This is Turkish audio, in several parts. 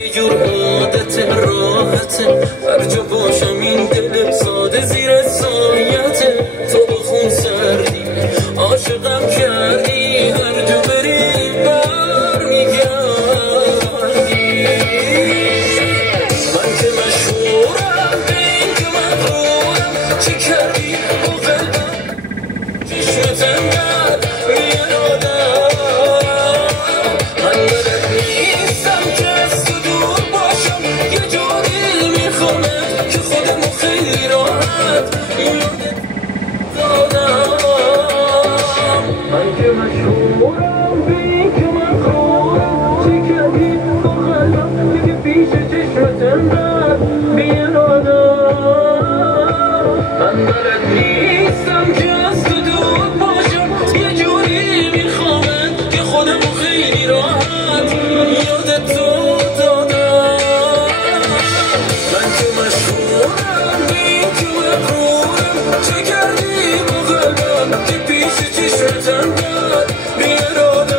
یه جور عادت راحته هر جا باشم این دل ساده زیر سایته تو بخون سردی عاشقم کردی هر جا بری بر میگردی من که مشهورم به این که مغرورم چی کردی با قلبم چشمت انقدر میرادم من بلد نیستم که از تو دور باشم یه جوری میخوامت که خودمو خیلی راحت یادت دادم من که مشهورم به این که مغرورم چی کردی با قلبم که پیش چشمت انقدر بیرادم من بلد نیستم که از تو دور باشم یه جوری میخوامت که خودمو خیلی راحت یادت دادم من که مشهورم به این که مغرورم چه کردی با قلبم که پیش چشمت انقدر بیرادم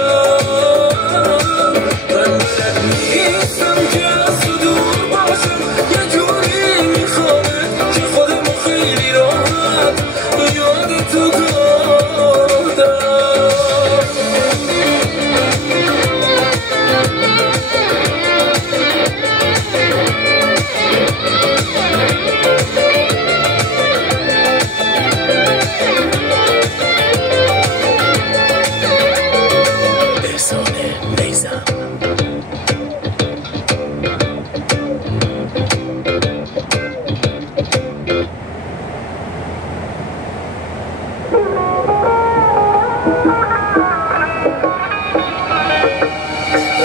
من بلد نیستم که از تو دور باشم یه جوری میخوامت که خودمو خیلی راحت یادت دادم احسان نیزم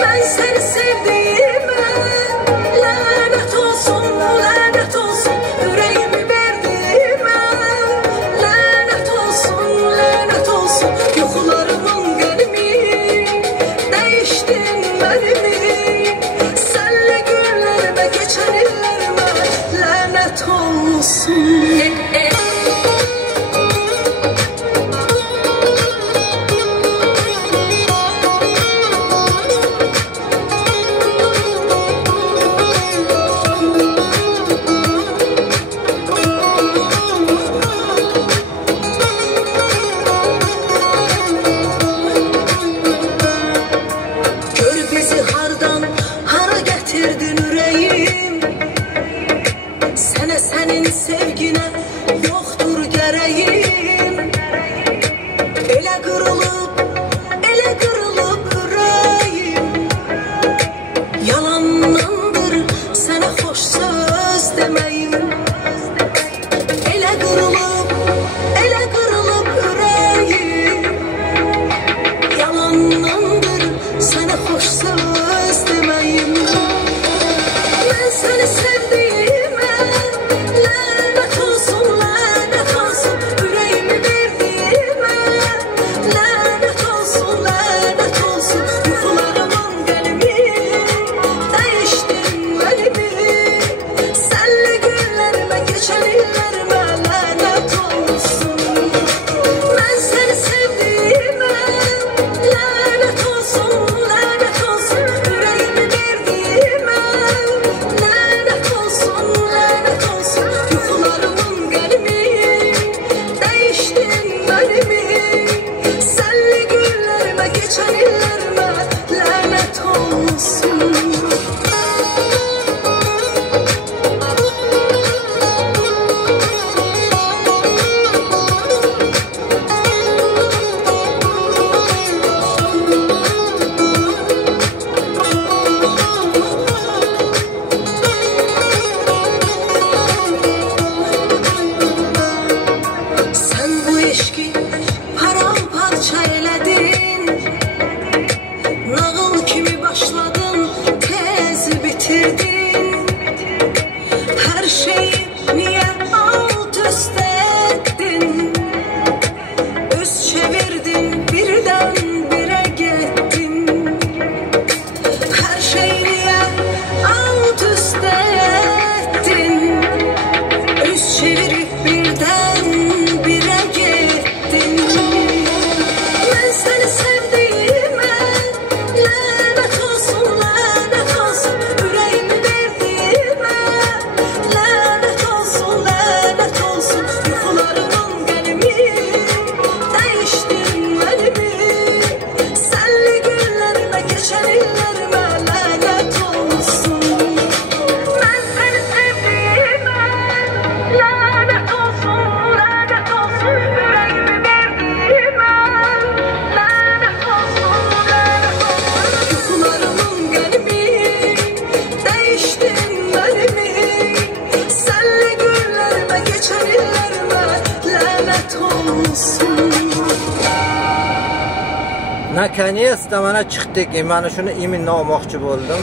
من seni sevdiğime lanet olsun, lanet olsun. Yüreğimi verdiğime lanet olsun, lanet olsun. Yuxularımın qəlimi değiştin bəlimi. Senle günlerime geçen illerime lanet olsun. Gör bizi hardan hara getirdin ürəyim. Sənə sənin sevginə yoxdur gərəyim. Elə qırılıb ürəyim. Yalandandır sənə xoş söz deməyim. Elə qırılıb ürəyim. Yalandandır sana hoş söz demeyim. Ben seni sevdiğime lanet olsun, Наконец-то mana chiqdik. Mana shuni iminni olmoqchi bo'ldim.